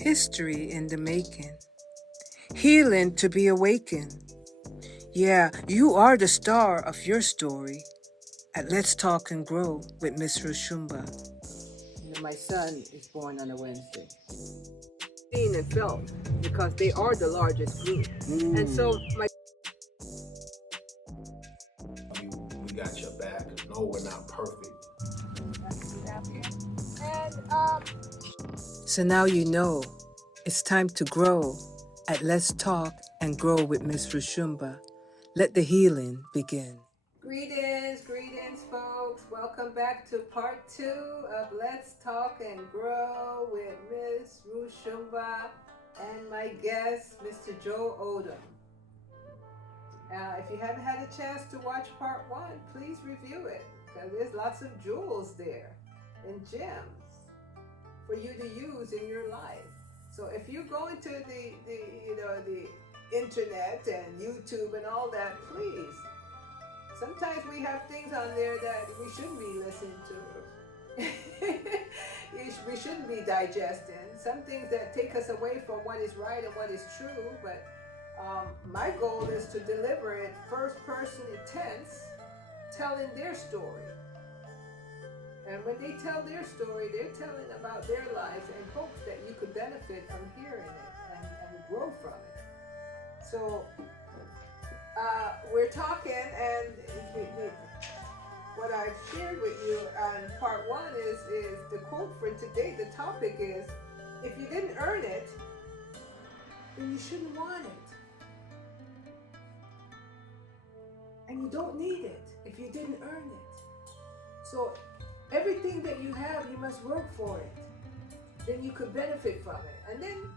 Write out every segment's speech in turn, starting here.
History in the making. Healing to be awakened. Yeah, you are the star of your story at Let's Talk and Grow with Miss Roshumba. My son is born on a Wednesday. Seen and felt because they are the largest group. And so we got your back. No, we're not perfect. So now you know it's time to grow at Let's Talk and Grow with Miss Roshumba. Let the healing begin. Greetings, folks. Welcome back to part 2 of Let's Talk and Grow with Miss Roshumba and my guest, Mr. Joe Odom. If you haven't had a chance to watch part 1, please review it, because there's lots of jewels there and gems for you to use in your life. So if you go into the internet and YouTube and all that, please. Sometimes we have things on there that we shouldn't be listening to. We shouldn't be digesting. Some things that take us away from what is right and what is true. But my goal is to deliver it first person tense, telling their story. And when they tell their story, they're telling about their lives and hopes that you could benefit from hearing it and grow from it. So we're talking, and what I've shared with you on part 1 is the quote for today. The topic is, if you didn't earn it, then you shouldn't want it. And you don't need it if you didn't earn it. So everything that you have, you must work for it. Then you could benefit from it. And then,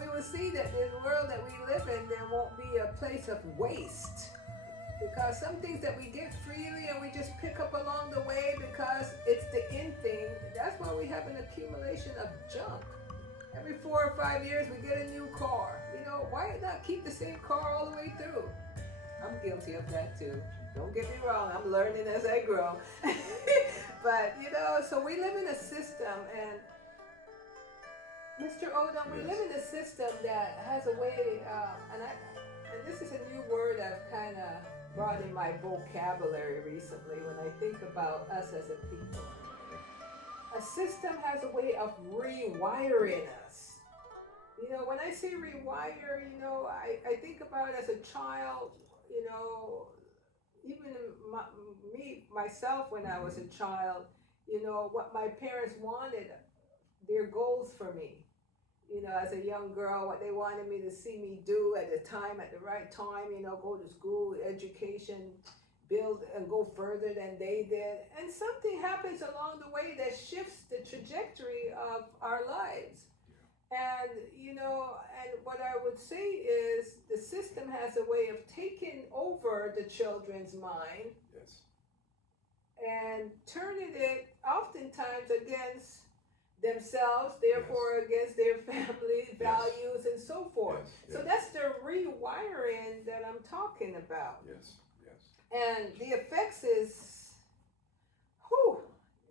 we will see that in the world that we live in, there won't be a place of waste. Because some things that we get freely and we just pick up along the way because it's the in thing, that's why we have an accumulation of junk. Every 4 or 5 years, we get a new car. Why not keep the same car all the way through? I'm guilty of that too. Don't get me wrong, I'm learning as I grow. But, so we live in a system, and Mr. Odom, we live in a system that has a way, and this is a new word I've kind of brought in my vocabulary recently when I think about us as a people. A system has a way of rewiring us. When I say rewire, I think about it as a child, even myself when I was a child, what my parents wanted, their goals for me. As a young girl, what they wanted me to see me do at the right time, go to school, education, build and go further than they did. And something happens along the way that shifts the trajectory of our lives. And, and what I would say is the system has a way of taking over the children's mind. Yes. And turning it oftentimes against themselves, therefore against their family values and so forth. So that's the rewiring that I'm talking about. Yes. And the effects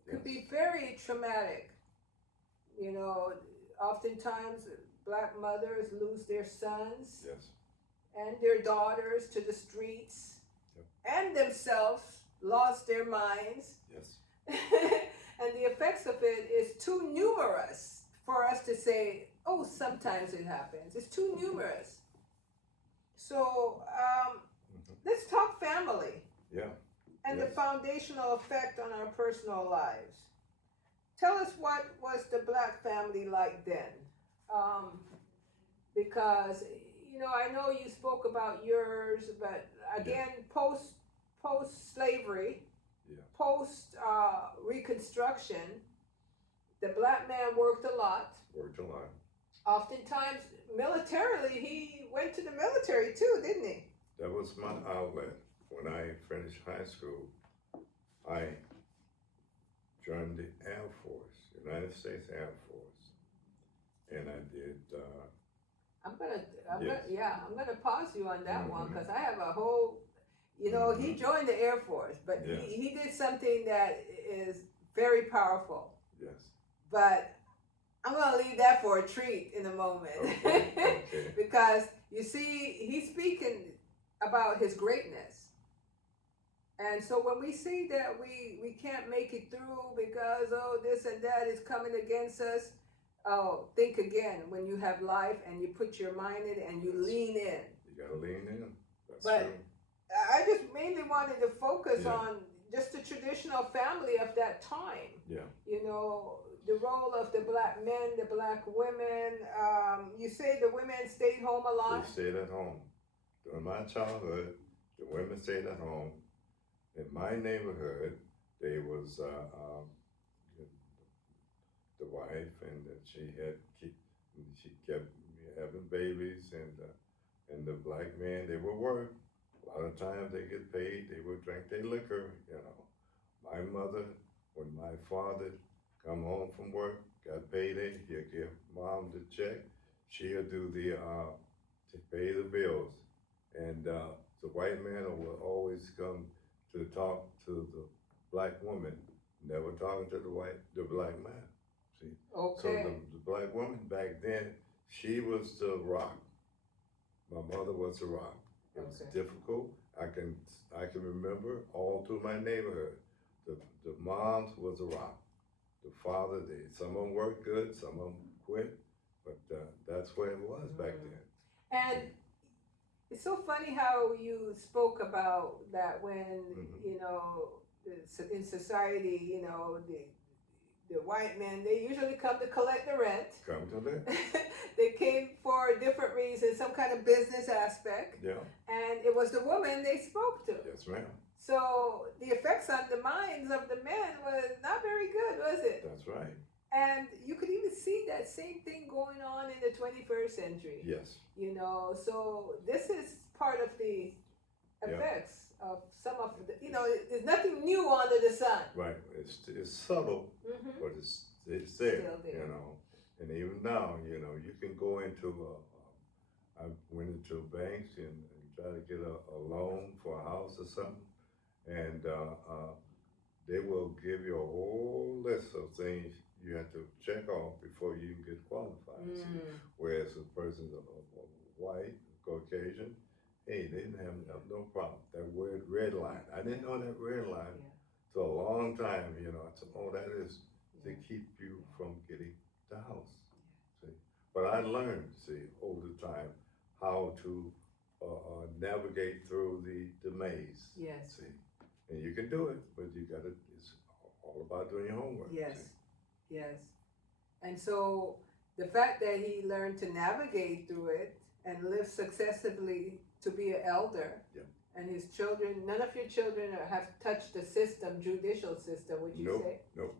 could be very traumatic. Oftentimes Black mothers lose their sons and their daughters to the streets, and themselves lost their minds. And the effects of it is too numerous for us to say, oh, sometimes it happens. It's too numerous. So let's talk family. And the foundational effect on our personal lives. Tell us, what was the Black family like then? Because, I know you spoke about yours, but again, post-slavery, post-Reconstruction, the Black man worked a lot. Oftentimes, militarily, he went to the military too, didn't he? That was my outlet. When I finished high school, I joined the Air Force, United States Air Force, and I did. I'm gonna pause you on that one, because I have a whole. He joined the Air Force, but he did something that is very powerful. Yes. But I'm going to leave that for a treat in a moment. Okay. Because you see, he's speaking about his greatness. And so when we see that we can't make it through because, oh, this and that is coming against us, oh, think again when you have life and you put your mind in it and you lean in. You got to lean in. That's But true. I just mainly wanted to focus Yeah. on just the traditional family of that time. Yeah. You know, the role of the black men, the black women. You say the women stayed home a lot? They stayed at home. During my childhood, the women stayed at home. In my neighborhood, they was the wife, and she kept having babies, and the black man, they would work. A lot of times they get paid, they would drink their liquor, you know. My mother, when my father come home from work, got payday, he'll give mom the check, she'll do to pay the bills. And the white man will always come to talk to the black woman, never talking to the black man. See? Okay. So the black woman back then, she was the rock. My mother was the rock. It was difficult. I can remember all through my neighborhood. The moms was a rock. The father, some of them worked good, some of them quit, but that's where it was back then. And it's so funny how you spoke about that when, you know, in society, you know, the white men, they usually come to collect the rent. Come to that. They came for different reasons, some kind of business aspect. Yeah. And it was the woman they spoke to. Yes, ma'am. So the effects on the minds of the men was not very good, was it? That's right. And you could even see that same thing going on in the 21st century. Yes. You know, so this is part of the effects of some of the, you know, there's nothing new under the sun. Right. It's subtle, but it's there, Still there. you know. And even now, you know, you can go into I went into banks and try to get a loan for a house or something, and they will give you a whole list of things you have to check off before you can get qualified. See? Whereas a person's a white, Caucasian, hey, they didn't have no problem. That word red line, I didn't know that red line for a long time, you know. I said, oh, that is to keep you from getting the house. See? But I learned, see, over time, how to navigate through the maze. Yes. See? And you can do it, but you gotta, it's all about doing your homework. Yes. See? Yes. And so the fact that he learned to navigate through it and live successfully to be an elder, and his children, none of your children have touched the system, judicial system, would you say? Nope.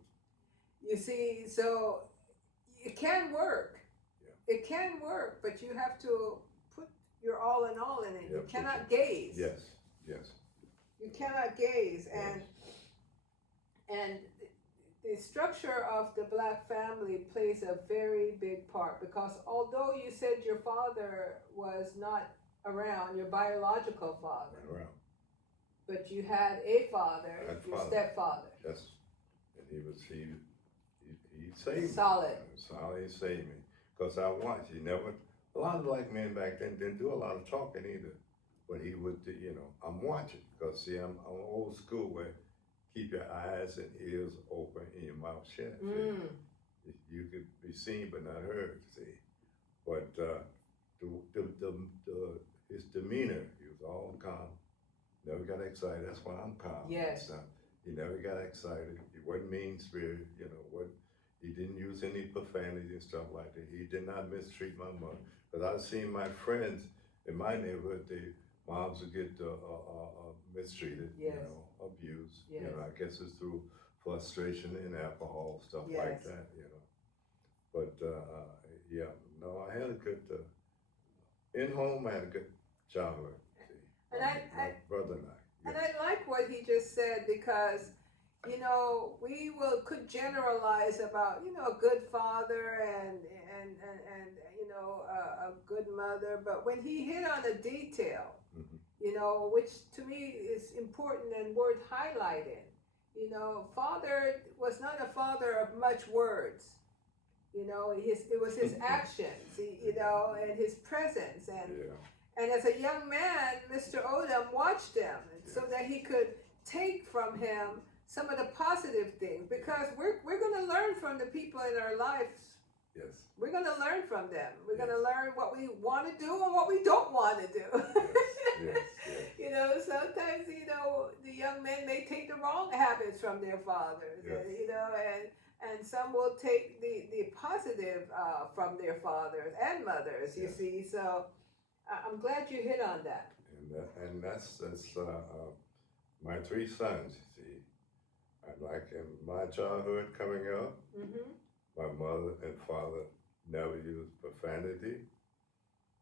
You see, so it can work. Yeah. It can work, but you have to put your all in all in it. You cannot gaze. Yes. You cannot gaze. And the structure of the black family plays a very big part, because although you said your father was not around, your biological father, Not around. but you had a father, your stepfather. Yes, and he saved me. Solid. He saved me, because I watched. A lot of black men back then didn't do a lot of talking either, but he would, you know, I'm watching, because see, I'm old school where keep your eyes and ears open and your mouth shut. You could be seen but not heard, see. But his demeanor, he was all calm, never got excited. That's why I'm calm. Yes. He never got excited. He wasn't mean-spirited, you know. He didn't use any profanity and stuff like that. He did not mistreat my mother. Because I've seen my friends in my neighborhood, their moms would get mistreated, you know, abused. You know, I guess it's through frustration and alcohol, stuff like that, you know. But I had a good, in home, I had a good childhood. And my brother and I. And I like what he just said, because, you know, we could generalize about, you know, a good father and you know, a good mother, but when he hit on a detail, you know, which to me is important and worth highlighting, you know, father was not a father of much words. You know, it was his actions, and his presence, Yeah. and as a young man, Mr. Odom watched him so that he could take from him some of the positive things, because we're going to learn from the people in our lives. Yes. We're going to learn from them. We're Yes. going to learn what we want to do and what we don't want to do. Yes. Yes. Sometimes, the young men may take the wrong habits from their fathers, Yes. and some will take the positive from their fathers and mothers, you Yes. see. So I'm glad you hit on that. And that's my three sons. You see, like in my childhood coming up, Mm-hmm. my mother and father never used profanity.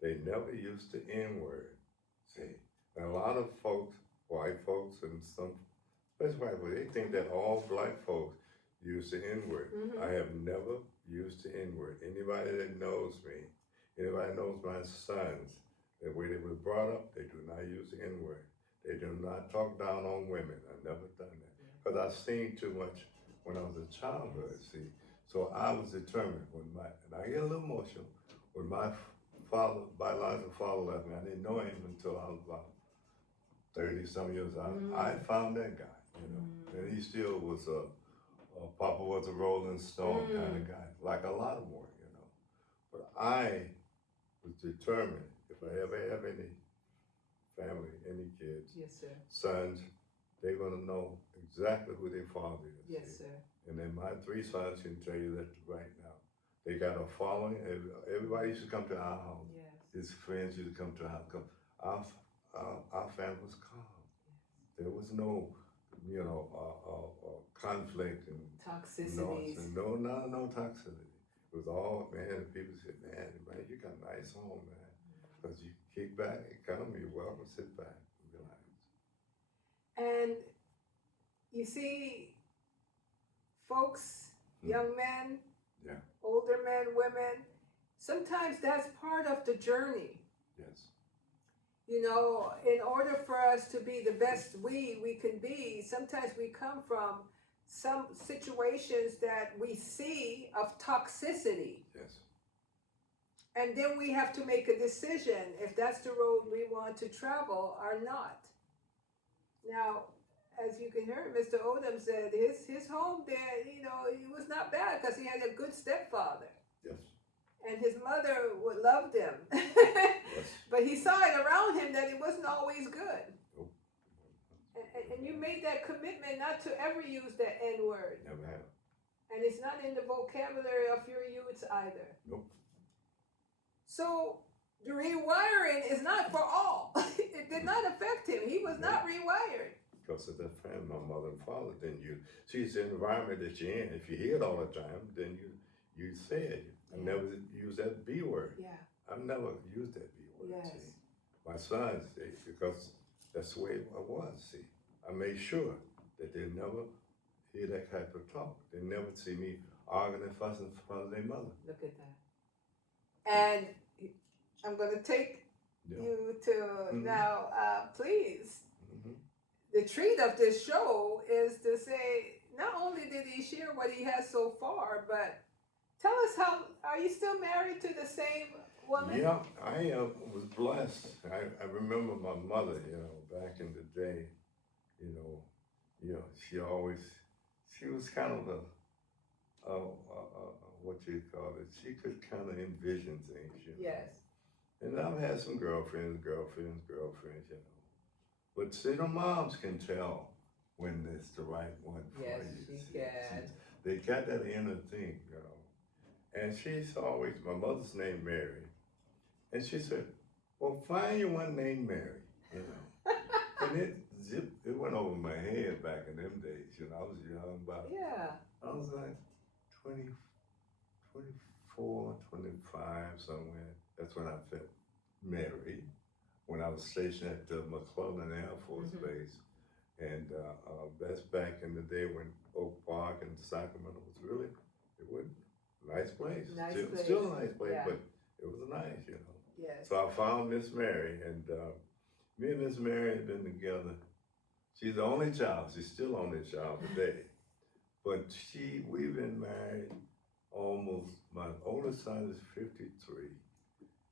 They never used the N word. See, and a lot of folks, white folks, and some, especially white folks, they think that all black folks use the N word. Mm-hmm. I have never used the N word. Anybody that knows me, anybody knows my sons, the way they were brought up, they do not use the N word. They do not talk down on women. I've never done that. Because I've seen too much when I was a childhood, see. So I was determined and I get a little emotional, when my biological father left me. I didn't know him until I was about 30-some years old. I found that guy, and he still was Papa was a Rolling Stone kind of guy, like a lot of more, But I was determined, if I ever have any family, any kids, Yes, sir. sons, they're going to know exactly who their father is. Yes, see? sir. And then my three sons can tell you that right now. They got a following. Everybody used to come to our house. Yes. His friends used to come to our house. Our family was calm. There was no, conflict and Toxicities. no toxicity. It was all, man, people said, man, you got a nice home, man. Because you kick back and come, you're welcome, sit back and relax. And you see, folks, young men, Yeah. older men, women, sometimes that's part of the journey. Yes. In order for us to be the best we can be, sometimes we come from some situations that we see of toxicity. Yes. And then we have to make a decision if that's the road we want to travel or not. Now, as you can hear, Mr. Odom said his home there, it was not bad because he had a good stepfather. Yes. And his mother loved him. Yes. But he saw it around him that it wasn't always good. Nope. And you made that commitment not to ever use that N word. Never have. And it's not in the vocabulary of your youths either. Nope. So the rewiring is not for all. It did not affect him. He was not rewired. Because of that family, my mother and father, then see, it's the environment that you're in. If you hear it all the time, then you say it. I never use that B word. Yeah. I've never used that B word. Yes. See, my sons, because that's the way I was. See, I made sure that they never hear that type of talk. They never see me arguing and fussing in front of their mother. Look at that. And I'm going to take you to now, please. Mm-hmm. The treat of this show is to say, not only did he share what he has so far, but tell us are you still married to the same woman? Yeah, I was blessed. I remember my mother, back in the day, she was kind of what you call it, she could kind of envision things, Yes. And I've had some girlfriends, But see, the moms can tell when it's the right one for Yes, you. she can. They got that inner thing, And she's always, my mother's named Mary. And she said, well, find you one named Mary, And it went over my head back in them days, I was young, I was like 24, 25, somewhere. That's when I felt married. When I was stationed at the McClellan Air Force Base. And that's back in the day when Oak Park and Sacramento was a nice place. Still a nice place, but it was nice, Yes. So I found Miss Mary, and me and Miss Mary had been together. She's the only child. She's still the only child today. But we've been married almost My oldest son is 53.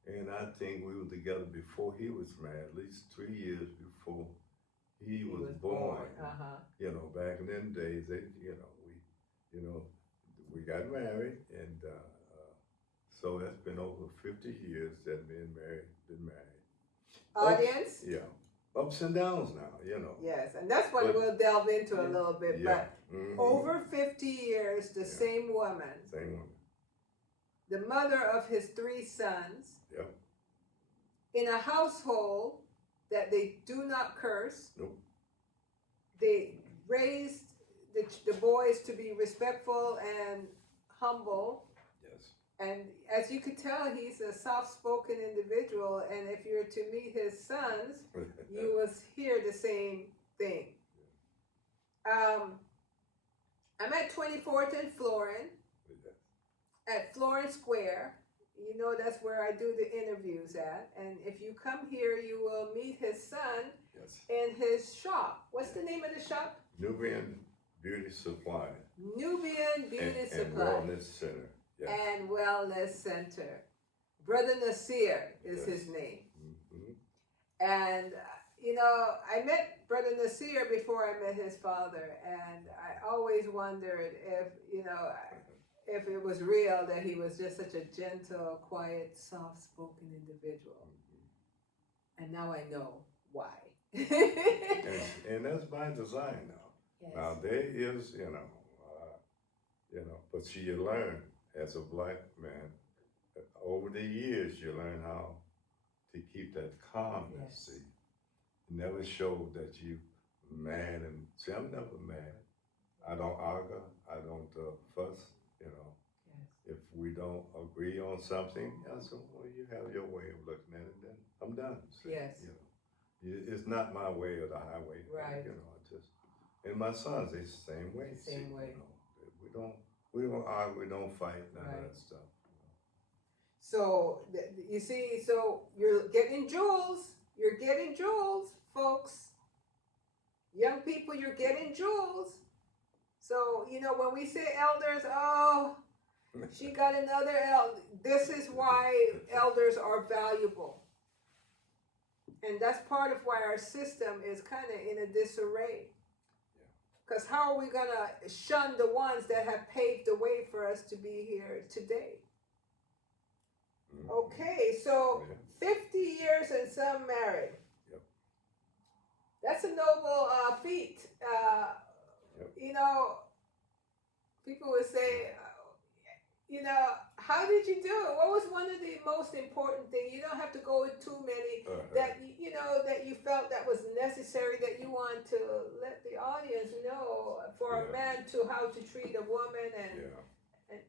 And I think we were together before he was married, at least 3 years before he was born. You know, back in them days, you know, we got married, and so that's been over 50 years that been married. Audience? Yeah. Ups and downs now, you know. Yes, and that's what we'll delve into a little bit. Yeah. But over 50 years, the same woman. Same woman. The mother of his 3 sons. Yep. In a household that they do not curse. Nope. They raised the boys to be respectful and humble. Yes. And as you could tell, he's a soft-spoken individual. And if you're to meet his sons, you will hear the same thing. I'm at 24th and Florin, at Florin Square. You know, that's where I do the interviews at. And if you come here, you will meet his son in his shop. What's the name of the shop? Nubian Beauty Supply. Nubian Beauty Supply. And Wellness Center. Yes. And Wellness Center. Brother Nasir is his name. And, you know, I met Brother Nasir before I met his father. And I always wondered if, you know, if it was real that he was just such a gentle, quiet, soft-spoken individual. And now I know why. and that's by design now. Yes. Now there is, you know, but you learn as a black man, over the years you learn how to keep that calmness. See, never show that you mad, and see, I'm never mad. I don't argue. I don't fuss. You know, if we don't agree on something, I said, well, you have your way of looking at it, then I'm done. So, yes. You know, it's not my way or the highway. Right. You know, and my sons, they the same way. Same way. You know, we don't argue, we don't fight, none of that stuff. You know. So, you see, so you're getting jewels. You're getting jewels, folks. Young people, you're getting jewels. So, you know, when we say elders, oh, she got another elder. This is why elders are valuable. And that's part of why our system is kind of in a disarray. Because how are we going to shun the ones that have paved the way for us to be here today? Okay, so 50 years and some married. Yep. That's a noble feat. You know, people would say, you know, how did you do it? What was one of the most important things? You don't have to go with too many that, you know, that you felt that was necessary, that you want to let the audience know for a man to how to treat a woman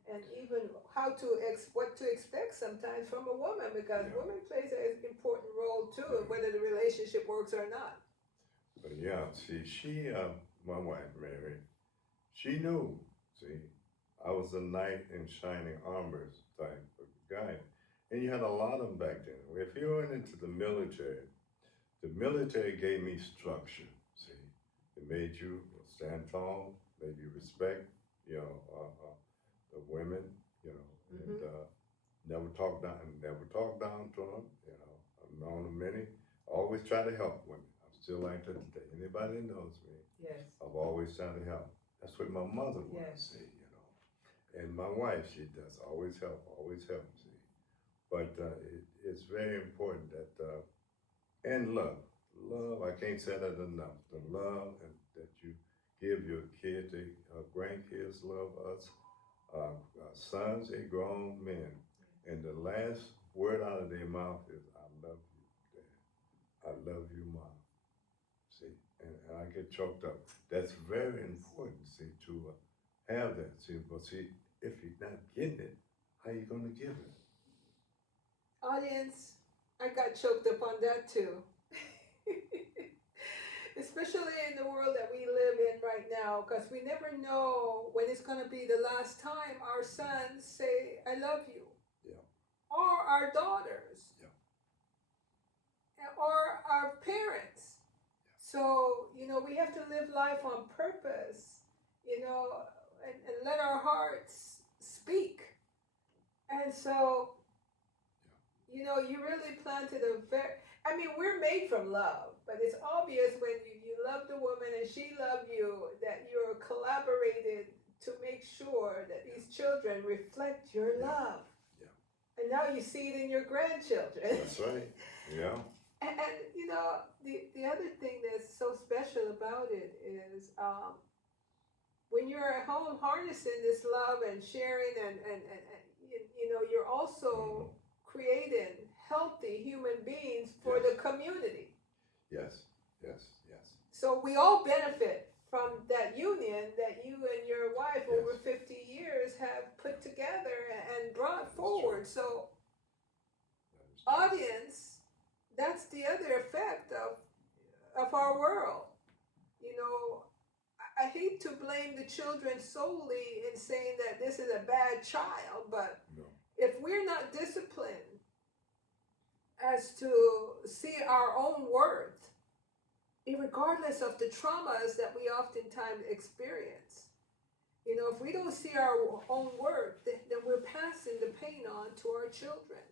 and even how to what to expect sometimes from a woman, because woman plays an important role too, whether the relationship works or not. But see, she, my wife, Mary, she knew, see, I was a knight in shining armors type of guy. And you had a lot of them back then. If you went into the military gave me structure, see. It made you stand tall, made you respect, you know, the women, you know, and never talk down to them, you know. I've known many, always try to help women. I'm still like that today. Anybody that knows me, I've always tried to help. That's what my mother would say, you know. And my wife, she does, always help, see. But it's very important that, and love, I can't say that enough. The love that you give your kids, grandkids love us, sons, they grown men. And the last word out of their mouth is, I love you, Dad. I love you, Mom. See, and I get choked up. That's very important, see, to have that. See, but see, if you're not getting it, how are you going to give it? Audience, I got choked up on that too. Especially in the world that we live in right now, because we never know when it's going to be the last time our sons say, I love you. Yeah. Or our daughters. Yeah. Or our parents. So, you know, we have to live life on purpose, you know, and let our hearts speak. And so, you really planted a very, I mean, we're made from love, but it's obvious when you love the woman and she loved you that you're collaborated to make sure that these children reflect your love. Yeah. And now you see it in your grandchildren. That's right. Yeah. And the other thing that's so special about it is when you're at home harnessing this love and sharing and you're also creating healthy human beings for Yes. the community. Yes. Yes. Yes. So we all benefit from that union that you and your wife Yes. over 50 years have put together and brought forward. So audience, that's the other effect of our world. I hate to blame the children solely in saying that this is a bad child, but No. if we're not disciplined as to see our own worth, regardless of the traumas that we oftentimes experience, if we don't see our own worth, then we're passing the pain on to our children.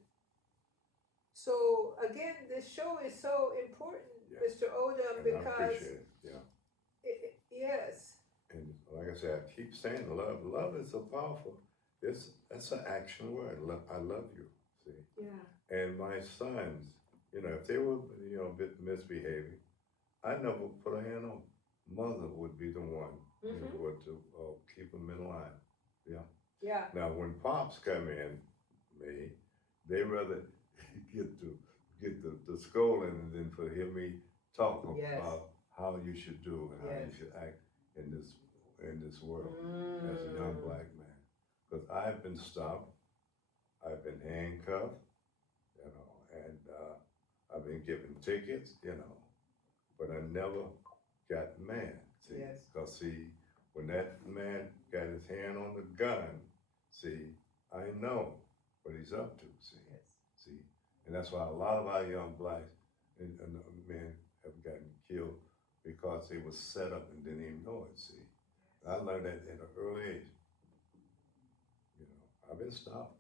So again, this show is so important, Yes. Mr. Odom, And I because appreciate it. Yeah. yes. And like I said, I keep saying love. Love is so powerful. That's an action word. I love you. See. Yeah. And my sons, if they were, a bit misbehaving, I never put a hand on. Mother would be the one, to keep them in line. Yeah. Yeah. Now, when pops come in, they rather get the scolding than for hear me talk about how you should do and how you should act in this world as a young black man. Because I've been stopped, I've been handcuffed, and I've been given tickets, but I never got mad. See, because when that man got his hand on the gun, I know what he's up to. See, and that's why a lot of our young blacks and men have gotten killed because they were set up and didn't even know it. See, I learned that at an early age. I've been stopped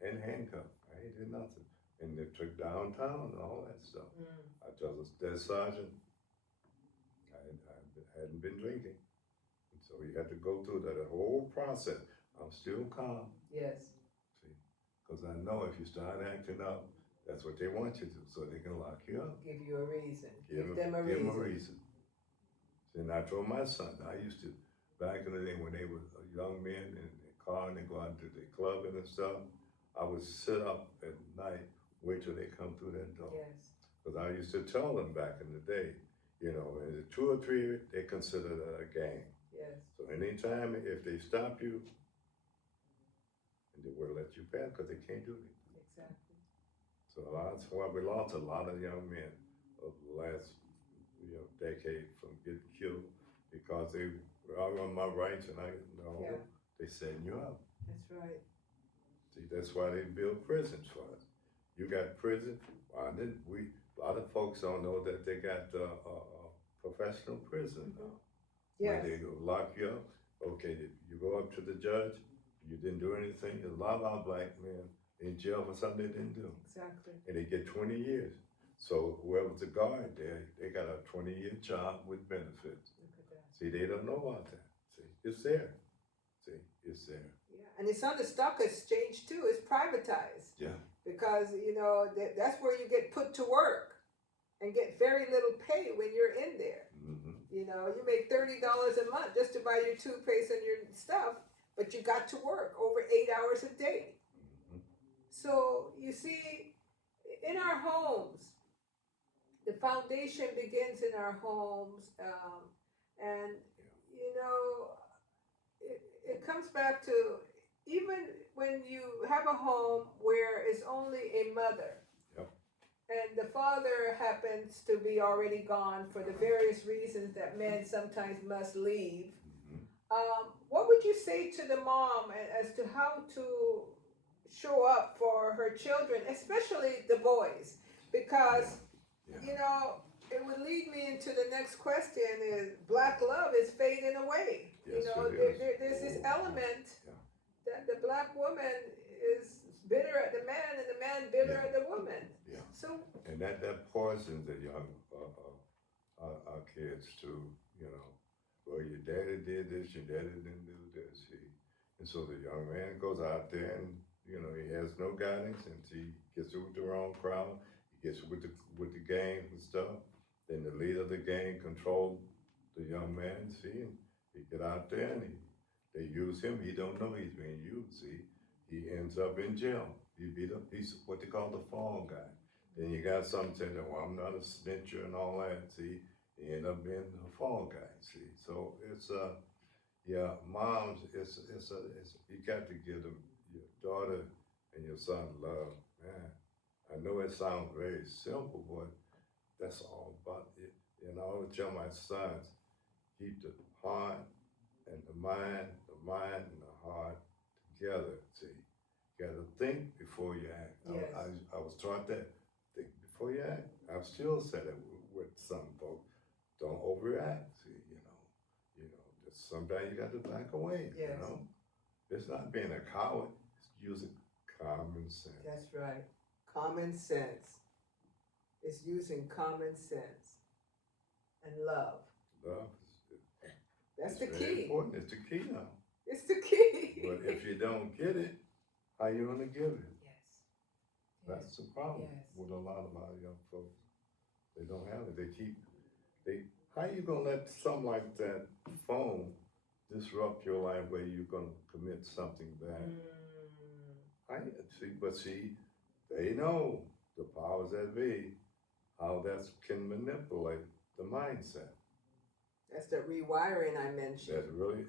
and handcuffed. I ain't did nothing, and they took downtown and all that stuff. I told the sergeant I hadn't been drinking, and so he had to go through that whole process. I'm still calm. Yes. See, because I know if you start acting up, that's what they want you to, so they can lock you up. Give you a reason. Give them a reason. See, and I told my son, I used to, back in the day when they were young men in the car and they go out to the club and stuff, I would sit up at night, wait till they come through that door. Yes. Because I used to tell them back in the day, and the 2 or 3, they consider that a gang. Yes. So anytime, if they stop you, and they will let you pass because they can't do anything. Exactly. So that's why we lost a lot of young men of the last, decade from getting killed because they were out on my rights and they setting you up. That's right. See, that's why they build prisons for us. You got prison. Why didn't we? A lot of folks don't know that they got professional prison now. Yes. Where they lock you up. Okay, you go up to the judge. You didn't do anything. A lot of our black men in jail for something they didn't do. Exactly. And they get 20 years. So whoever's the guard there, they got a 20-year job with benefits. Look at that. See, they don't know about that. See, it's there. See, it's there. Yeah, and it's on the stock exchange too. It's privatized. Yeah. Because that's where you get put to work and get very little pay when you're in there. Mm-hmm. You make $30 a month just to buy your toothpaste and your stuff, but you got to work over 8 hours a day. Mm-hmm. So you see, in our homes, the foundation begins in our homes, and it comes back to even when you have a home where it's only a mother. Yep. And the father happens to be already gone for the various reasons that men sometimes must leave. Mm-hmm. What would you say to the mom as to how to show up for her children, especially the boys? Because, it would lead me into the next question is black love is fading away. Yes, there's this element that the black woman is bitter at the man and the man bitter Yeah. at the woman. Yeah. So And that poisons the young our kids too. You know, well, your daddy did this, your daddy didn't do this. And so the young man goes out there and he has no guidance, and he gets with the wrong crowd. He gets with the gang and stuff. Then the leader of the gang controls the young man. See, and he get out there and they use him. He don't know he's being used. See, he ends up in jail. He's what they call the fall guy. Then you got some saying, well, I'm not a snitcher and all that. See, he end up being a fall guy. See, so it's moms, it's you got to give them your daughter and your son love, man. I know it sounds very simple, but that's all about it. And I always tell my sons, keep the heart and the mind and the heart together. See, you got to think before you act. Yes. I was taught that. Think before you act. I've still said it with some folks. Don't overreact. See, just sometimes you got to back away. Yes. It's not being a coward. It's using common sense. that's right. Common sense. It's using common sense and love. Love That's is the very key. important. It's the key now. It's the key. But if you don't get it, how you gonna give it? Yes. That's the problem Yes. with a lot of our young folks. They don't have it. How you gonna let something like that phone disrupt your life where you're gonna commit something bad? They know the powers that be, how that can manipulate the mindset. That's the rewiring I mentioned.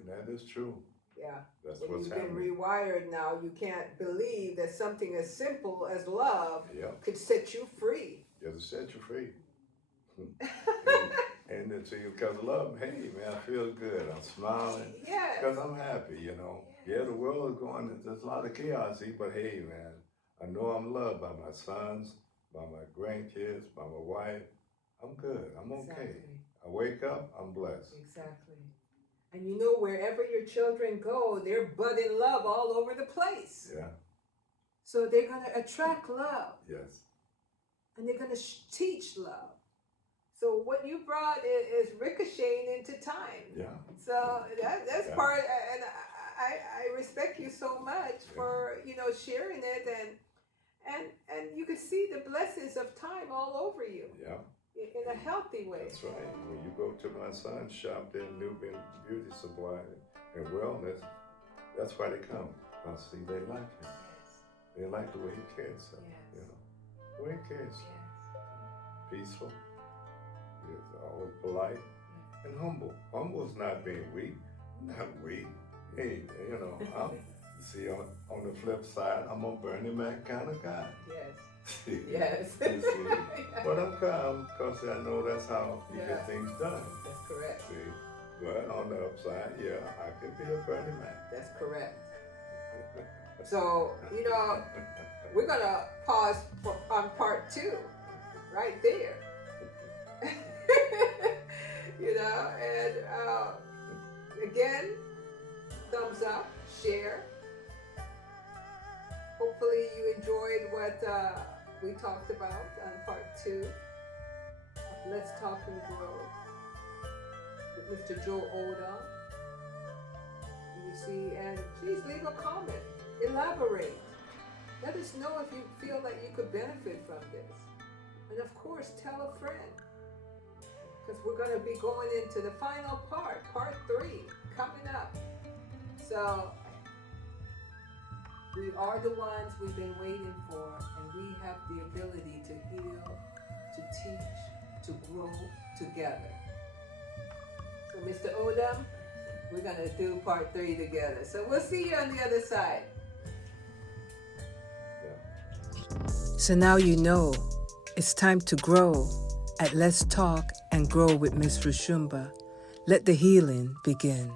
That is true. Yeah. That's When what's you've been happening. rewired now, you can't believe that something as simple as love Yeah, could set you free. just set you free. and then so because love, hey man, I feel good. I'm smiling Yes. because I'm happy. Yeah, the world is going. There's a lot of chaos here, but hey man, I know I'm loved by my sons, by my grandkids, by my wife. I'm good. I'm okay. Exactly. I wake up, I'm blessed. Exactly. And wherever your children go, they're budding love all over the place. Yeah. So they're going to attract love. Yes. And they're going to teach love. So what you brought is ricocheting into time. Yeah. So that's Yeah. part, and I respect you so much for sharing it, and you can see the blessings of time all over you. Yeah. In a healthy way. That's right. When you go to my son's shop there, Nubian Beauty Supply and Wellness, that's why they come. Because see, they like him. Yes. They like the way he cares. Yes. The way he cares. Yes. Peaceful. He's always polite and humble. Humble is not being weak. Not weak. Hey, I'm, see, on the flip side, I'm a Bernie Mac kind of guy. Yes. Yes. Yes. But I'm calm because I know that's how you Yeah. get things done. That's correct. See, but on the upside, yeah, I could be a Bernie Mac. That's correct. So, we're going to pause on part 2 right there. And again, thumbs up, share. Hopefully you enjoyed what we talked about on part 2 of Let's Talk and Grow with Mr. Joe Odom. You see, and please leave a comment, elaborate. Let us know if you feel that you could benefit from this. And of course, tell a friend. Because we're going to be going into the final part 3, coming up. So, we are the ones we've been waiting for, and we have the ability to heal, to teach, to grow together. So, Mr. Odom, we're going to do part 3 together. So, we'll see you on the other side. So now you know it's time to grow at Let's Talk and Grow with Miss Roshumba. Let the healing begin.